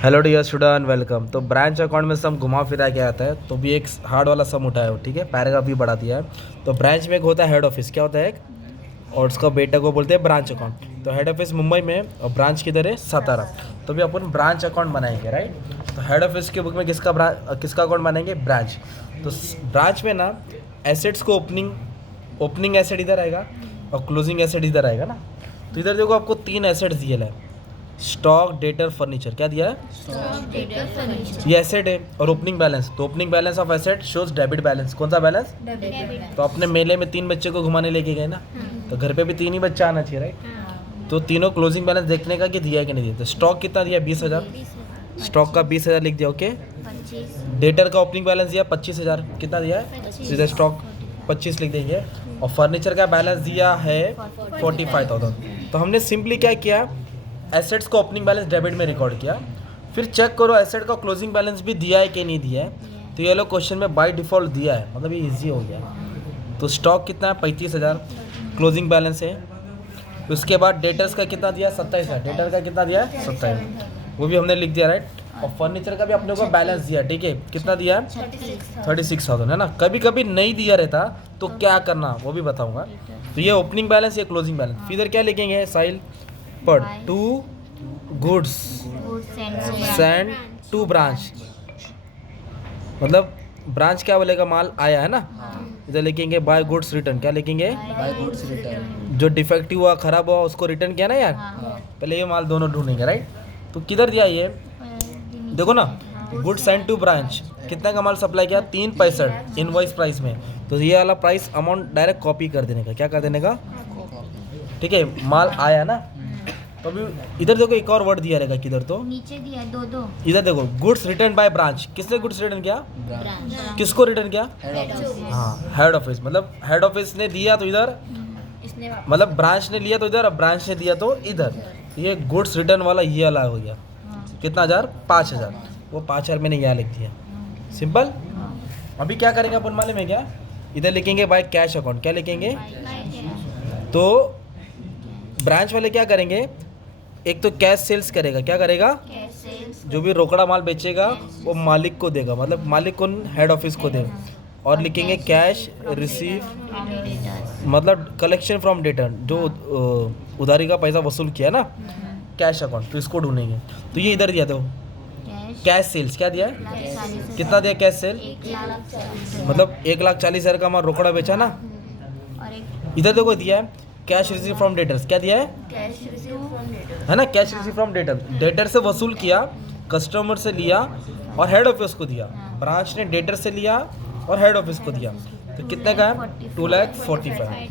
Hello dear student, welcome. तो branch account में सम घुमा फिरा के आता है, तो भी एक हार्ड वाला सम उठाया हो, ठीक है। पैराग्राफ भी बढ़ा दिया है। तो ब्रांच में एक होता है हेड ऑफिस, क्या होता है एक, और उसका बेटा को बोलते हैं ब्रांच अकाउंट। तो हेड ऑफिस मुंबई में और ब्रांच किधर है, सातारा। तो भी अपन ब्रांच अकाउंट बनाएंगे, राइट। तो हेड ऑफिस के बुक में किसका अकाउंट बनाएंगे, ब्रांच। तो ब्रांच में ना एसेट्स को ओपनिंग एसेट इधर आएगा और क्लोजिंग एसेट इधर आएगा ना। तो इधर देखो, आपको 3 एसेट्स दिए है, स्टॉक, डेटर, फर्नीचर। क्या दिया है, स्टॉक, डेटर, फर्नीचर। ये एसेट है। और ओपनिंग बैलेंस, तो opening balance of asset shows debit balance. कौन सा बैलेंस, डेबिट। तो अपने मेले में 3 बच्चे को घुमाने लेके गए ना, तो घर पे भी 3 ही बच्चा आना चाहिए, राइट। तो तीनों क्लोजिंग बैलेंस देखने का कि दिया है कि नहीं दिया। तो स्टॉक कितना दिया, 20,000। स्टॉक का 20,000 लिख दिया, ओके। 25, डेटर का ओपनिंग बैलेंस दिया 25,000, कितना दिया है, 25। सीधा स्टॉक 25 लिख देंगे। और फर्नीचर का बैलेंस दिया है 45,000। तो हमने सिंपली क्या किया, एसेट्स को ओपनिंग बैलेंस डेबिट में रिकॉर्ड किया। फिर चेक करो एसेट का क्लोजिंग बैलेंस भी दिया है कि नहीं दिया है। तो ये लोग क्वेश्चन में बाय डिफ़ॉल्ट दिया है, मतलब ये इजी हो गया। तो स्टॉक कितना है, 35,000 क्लोजिंग बैलेंस है। तो उसके बाद डेटर्स का कितना दिया, 27,000। डेटर का कितना दिया है, 27, वो भी हमने लिख दिया, राइट। और फर्नीचर का भी अपने को बैलेंस दिया, ठीक है। कितना दिया है, 36,000, है ना। कभी कभी नहीं दिया रहता तो क्या करना वो भी बताऊंगा। तो ये ओपनिंग बैलेंस, ये क्लोजिंग बैलेंस। फिर इधर क्या लिखेंगे, साइल पर 2 गुड्स सेंड टू ब्रांच, मतलब ब्रांच क्या बोलेगा, माल आया है ना। इधर लिखेंगे बाय गुड्स रिटर्न। क्या लिखेंगे, बाय गुड्स रिटर्न। जो डिफेक्टिव हुआ, खराब हुआ, उसको रिटर्न किया ना यार। पहले ये माल दोनों ढूंढेंगे, राइट। तो किधर दिया ये, देखो ना, गुड्स सेंड टू ब्रांच, कितना का माल सप्लाई किया, 3 इनवॉइस प्राइस में। तो ये वाला प्राइस अमाउंट डायरेक्ट कॉपी कर देने का, क्या कर देने का, ठीक है। माल आया ना। तो अभी इधर देखो, एक और वर्ड दिया रहेगा किधर, तो नीचे दिया दो। इधर देखो, गुड्स रिटर्न बाय ब्रांच। किसने गुड्स रिटर्न किया, ब्रांच। किसको रिटर्न किया, हेड ऑफिस। हाँ, हेड ऑफिस। मतलब हेड ऑफिस ने दिया तो इधर, इसने मतलब ब्रांच ने लिया तो इधर, और ब्रांच ने दिया तो इधर। ये गुड्स रिटर्न वाला ये वाला हो गया। कितना हज़ार, 5,000। वो 5,000 मैंने यहाँ लिख दिया, सिंपल। अभी क्या करेंगे अपन मालूम है क्या, इधर लिखेंगे बाय कैश अकाउंट। क्या लिखेंगे, तो ब्रांच वाले क्या करेंगे, एक तो कैश सेल्स करेगा। क्या करेगा, जो भी रोकड़ा माल बेचेगा वो मालिक को देगा, मतलब मालिक को, हेड ऑफिस को देगा। और लिखेंगे कैश रिसीव, मतलब कलेक्शन फ्रॉम डेटर, जो उधारी का पैसा वसूल किया ना, कैश अकाउंट। तो इसको ढूंढेंगे। तो ये इधर दिया, दो कैश सेल्स। क्या दिया है, कितना दिया कैश सेल, मतलब 1,40,000 का माल रोकड़ा बेचा ना। इधर देखो दिया है कैश रिसीव फ्रॉम डेटर्स। क्या दिया है ना, cash receive from debtor, debtor से वसूल किया, कस्टमर से लिया और हेड ऑफिस को दिया। ब्रांच ने डेटर से लिया और हेड ऑफिस को दिया। तो कितने का है, 2,45,000।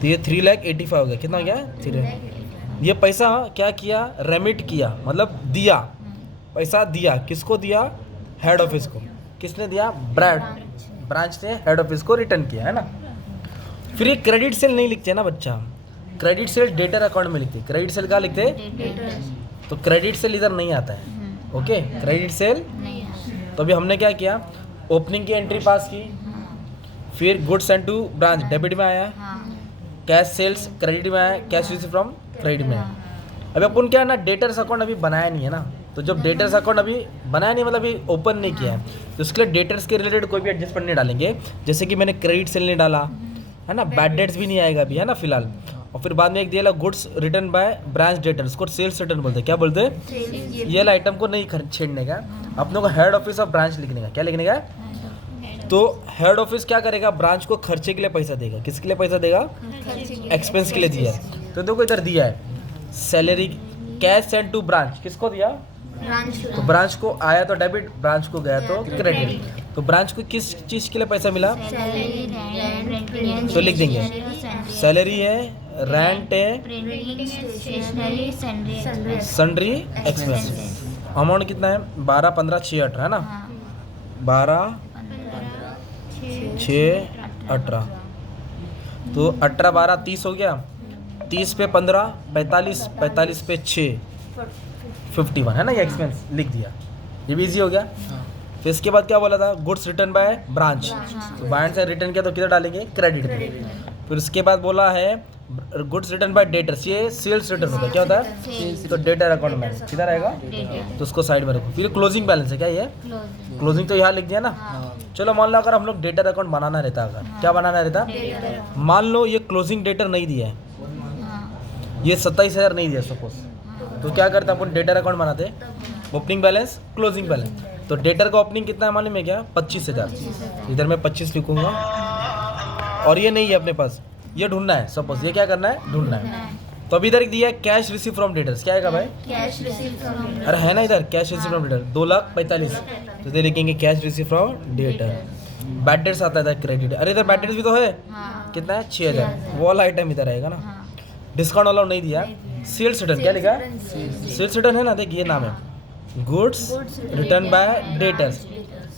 तो ये 3,85,000 हो गया। कितना हो गया, 3। ये पैसा क्या किया, रेमिट किया, मतलब दिया, पैसा दिया। किसको दिया, हेड ऑफिस को। किसने दिया, ब्रांच ने हेड ऑफिस को रिटर्न किया, है ना। फिर ये क्रेडिट सेल नहीं लिखते ना बच्चा, क्रेडिट सेल डेटर अकाउंट में लिखते। क्रेडिट सेल क्या लिखते, तो क्रेडिट सेल इधर नहीं आता है, ओके। क्रेडिट सेल, तो अभी हमने क्या किया, ओपनिंग की एंट्री पास की, फिर goods send to branch debit में आया, कैश सेल्स क्रेडिट में आया, कैश रिसीव फ्रॉम क्रेडिट में आया। अभी अपन क्या है ना, डेटर्स अकाउंट अभी बनाया नहीं है ना। तो जब डेटर्स अकाउंट अभी बनाया नहीं, मतलब अभी ओपन नहीं किया है, तो उसके लिए डेटर्स के रिलेटेड कोई भी एडजस्टमेंट नहीं डालेंगे। जैसे कि मैंने क्रेडिट सेल नहीं डाला है ना, बैड डेट्स भी नहीं आएगा अभी, है ना फिलहाल। और फिर बाद में एक दिया goods return by branch debtors को सेल्स रिटर्न बोलते हैं। क्या बोलते हैं, ये वाला आइटम को नहीं छेड़ने का, अपने को हेड ऑफिस और ब्रांच लिखने का। क्या लिखने का, तो हेड ऑफिस क्या करेगा, ब्रांच को खर्चे के लिए पैसा देगा। किसके लिए पैसा देगा, एक्सपेंस के लिए दिया है। तो देखो इधर दिया है salary, cash send to branch, किसको दिया, तो ब्रांच को आया तो डेबिट, ब्रांच को गया तो क्रेडिट। तो ब्रांच को किस चीज़ के लिए पैसा मिला, तो लिख देंगे सैलरी है, रेंट है, सन्ड्री एक्सपेंस। अमाउंट कितना है, 12, 15, 6, 18, है ना। 12, 6, 18, तो 18, 12, 30 हो गया। 30 पे 15, 45, 45 पे 6, 51, है ना। ये एक्सपेंस लिख दिया, ये भी इजी हो गया। फिर इसके बाद क्या बोला था, गुड्स रिटर्न बाय ब्रांच, तो ब्रांच से रिटर्न किया तो किधर डालेंगे, क्रेडिट पे। फिर उसके बाद बोला है गुड्स रिटर्न बाय डेटर्स, ये सेल्स रिटर्न होता है, क्या होता है? सेल्स तो डेटर अकाउंट में किधर आएगा? डेटर तो उसको साइड में रखो। फिर क्लोजिंग बैलेंस है क्या ये? क्लोज क्लोजिंग तो यहाँ लिख दिया ना। हाँ चलो मान लो अगर हम लोग डेटर अकाउंट बनाना रहता, अगर क्या बनाना रहता, डेटर मान लो ये क्लोजिंग डेटर नहीं दिया है, हाँ ये 27,000 नहीं दिया सपोज, तो क्या करते अपन डेटर अकाउंट बनाते, ओपनिंग बैलेंस क्लोजिंग बैलेंस। तो डेटर का ओपनिंग कितना है मालूम है क्या? 25,000। इधर मैं 25 लिखूंगा और ये नहीं है अपने पास, ये ढूंढना है सपोज, ये क्या करना है? ढूंढना है। तो अभी इधर दिया है कैश रिसीव फ्रॉम डेटर्स, क्या आएगा भाई? कैश रिसीव फ्रॉम अरे है ना इधर कैश रिसीव फ्रॉम डेटर 2,45,000, तो इधर लिखेंगे cash receive from debtor. Bad debts आता है इधर क्रेडिट, अरे इधर बैड डेट्स भी तो है, हाँ कितना है? 6,000। वो वाला आइटम इधर आएगा ना। हाँ डिस्काउंट वाला नहीं दिया। सेल्स रिटर्न क्या लिखा है? सेल्स रिटर्न है ना, देख ये नाम है goods return bye debtors.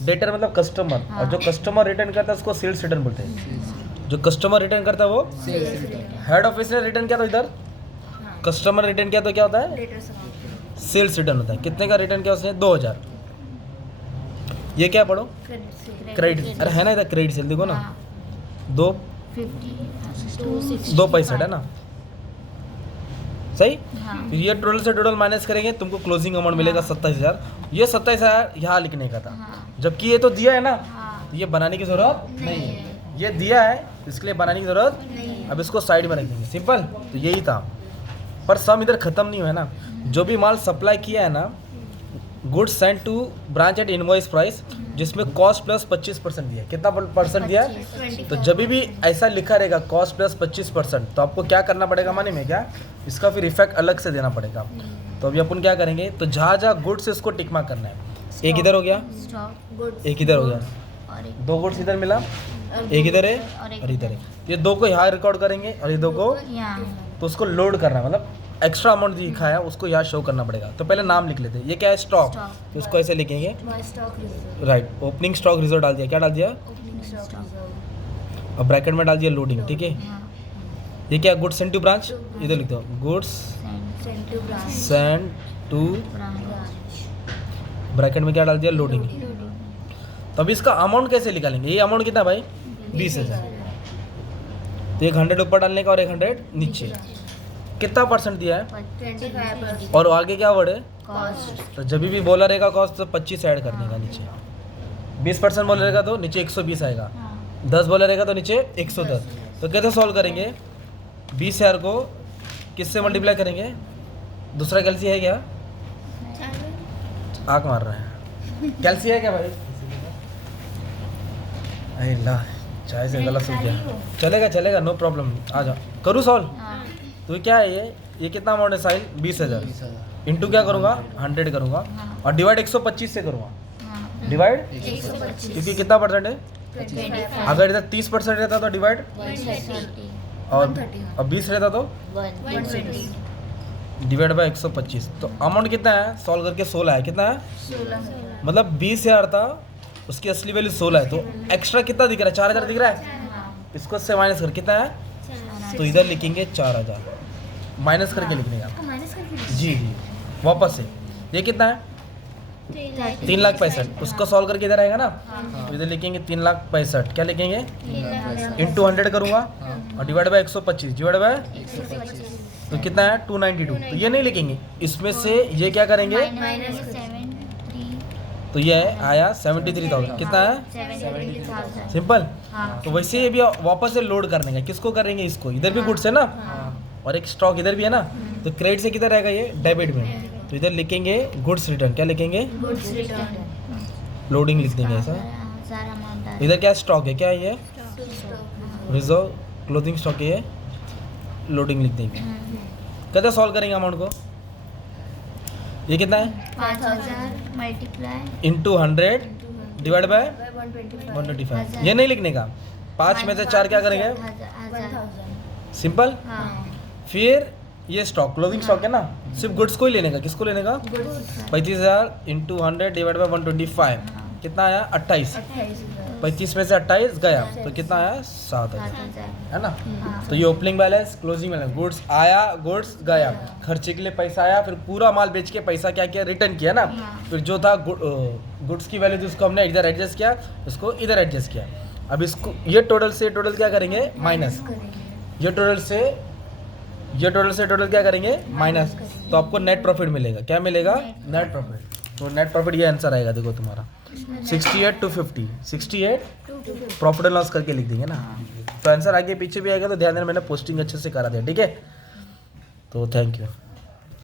Debtor मतलब कस्टमर, और जो कस्टमर रिटर्न करता है उसको सेल्स रिटर्न बोलते हैं। जो कस्टमर रिटर्न करता है वो हेड ऑफिस ने रिटर्न किया तो इधर कस्टमर रिटर्न किया तो क्या होता है? सेल्स रिटर्न होता है। कितने का रिटर्न किया उसने? 2,000। ये क्या पढ़ो? क्रेडिट, अरे है ना इधर क्रेडिट सेल, देखो ना, हाँ 2 पैसा है ना, सही। हाँ फिर ये टोटल से टोटल माइनस करेंगे, तुमको क्लोजिंग अमाउंट मिलेगा 27,000। ये 27,000 यहाँ लिखने का था, हाँ जबकि ये तो दिया है ना, हाँ तो ये बनाने की जरूरत नहीं है। ये दिया है इसके लिए बनाने की जरूरत, नहीं अब इसको साइड में रख देंगे, सिंपल। तो यही था, पर सम इधर खत्म नहीं हुआ है ना। जो भी माल सप्लाई किया है ना, goods send to branch at invoice price, जिसमें कॉस्ट प्लस 25% दिया है। कितना परसेंट दिया है? तो जब भी ऐसा लिखा रहेगा कॉस्ट प्लस 25%, तो आपको क्या करना पड़ेगा माने में क्या, इसका फिर इफेक्ट अलग से देना पड़ेगा। तो अभी अपन क्या करेंगे, तो जहाँ जहाँ गुड्स इसको टिक मार्क करना है। एक इधर हो गया, स्टॉक एक इधर हो गया, और एक 2 गुड्स इधर मिला, एक इधर है और इधर है। ये 2 को यहाँ रिकॉर्ड करेंगे और ये 2 को, यहाँ तो उसको लोड करना है, मतलब एक्स्ट्रा अमाउंट दिखा है उसको यहाँ शो करना पड़ेगा। तो पहले नाम लिख लेते हैं, ये क्या है? स्टॉक, तो उसको ऐसे लिखेंगे, stock right. Opening stock reserve डाल दिया, क्या डाल दिया? ओपनिंग स्टॉक अब ब्रैकेट में डाल दिया लोडिंग, ठीक है। हाँ ये क्या? गुड्स सेंड टू ब्रांच, इधर लिख दो goods send to branch send to, branch bracket में क्या डाल दिया? लोडिंग। तो अब इसका अमाउंट कैसे निकालेंगे? ये अमाउंट कितना भाई? 20,000। तो 100 ऊपर डालने का और 100 नीचे। कितना परसेंट दिया है? 25% और आगे क्या वर्ड है? कॉस्ट तो जब भी बोला रहेगा कॉस्ट तो 25 ऐड करने का नीचे। 20% बोला रहेगा तो नीचे 120 आएगा। 10 बोला रहेगा तो नीचे 110। तो कैसे सॉल्व करेंगे? 20,000 को किससे मल्टीप्लाई करेंगे? दूसरा कैल्सी है क्या? आँख मार रहा है। कैल्सी है क्या भाई? अरे ला, चाय से गला सूख गया। चलेगा चलेगा, नो प्रॉब्लम, आ जाओ करूँ सॉल्व। हाँ तो ये क्या है? ये कितना अमाउंट है साहिल? 20,000 इंटू क्या करूँगा? 100 करूँगा और डिवाइड 125 से करूँगा। हाँ डिवाइड 125 क्योंकि कितना परसेंट है? 25 अगर इधर 30% रहता तो डिवाइड, 130 और अब 20 रहता तो 120 डिवाइड बाय 125। तो अमाउंट कितना है? सॉल्व करके 16 है। कितना है? 16 मतलब 20,000 था, उसकी असली वैल्यू 16 है। तो एक्स्ट्रा कितना दिख रहा है? 4,000 दिख रहा है। इसको से माइनस कर कितना है? तो इधर लिखेंगे 4,000, माइनस करके लिखने का। जी जी, वापस से ये कितना है? 3,65,000। उसको सॉल्व करके इधर आएगा ना, तो इधर लिखेंगे 3,65,000। क्या लिखेंगे? इंटू 100 करूँगा और डिवाइड बाय 125, डिवाइड बाय तो कितना है? 292। तो ये नहीं लिखेंगे, इसमें से ये क्या करेंगे? तो ये आया 73,000। कितना है? 73,000 सिंपल। हाँ तो वैसे ये भी वापस से लोड करने का। किसको करेंगे? इसको। इधर भी गुड्स है ना और एक स्टॉक इधर भी है ना, तो क्रेडिट से किधर रहेगा? ये डेबिट में। तो इधर लिखेंगे गुड्स रिटर्न। क्या लिखेंगे? गुड्स रिटर्न लोडिंग लिख देंगे ऐसा। सारा अमाउंट इधर क्या स्टॉक है? क्या है ये? रिजर्व क्लोथिंग स्टॉक है ये, लोडिंग लिख देंगे। कैसे सॉल्व करेंगे अमाउंट को? ये कितना है? 5,000 मल्टीप्लाई इंटू 100 डिवाइड बाय 125। ये नहीं लिखने का, 5 में से 4 क्या करेंगे? 1,000 सिंपल। हाँ फिर ये स्टॉक क्लोजिंग स्टॉक है ना, सिर्फ गुड्स को ही लेने का। किसको लेने का? 35,000 इंटू 100 डिवाइड बाय 125। कितना आया? 28। 25 में से 28 गया तो कितना आया? 7,000, है ना। तो ये opening balance, closing balance, goods आया, गुड्स गया, खर्चे के लिए पैसा आया, फिर पूरा माल बेच के पैसा क्या किया? रिटर्न किया ना। फिर जो था गुड्स की वैल्यू थी उसको हमने इधर एडजस्ट किया, उसको इधर एडजस्ट किया। अब इसको ये टोटल से टोटल क्या करेंगे? माइनस। ये टोटल से ये टोटल से टोटल क्या करेंगे माइनस, तो आपको नेट प्रॉफिट मिलेगा। क्या मिलेगा? Net profit. तो नेट प्रॉफिट ये आंसर आएगा, देखो तुम्हारा 68 to 50, 68 प्रॉफिट एंड लॉस करके लिख देंगे ना, तो आंसर आगे पीछे भी आएगा। तो ध्यान देना, मैंने पोस्टिंग अच्छे से करा दिया, ठीक है। तो थैंक यू।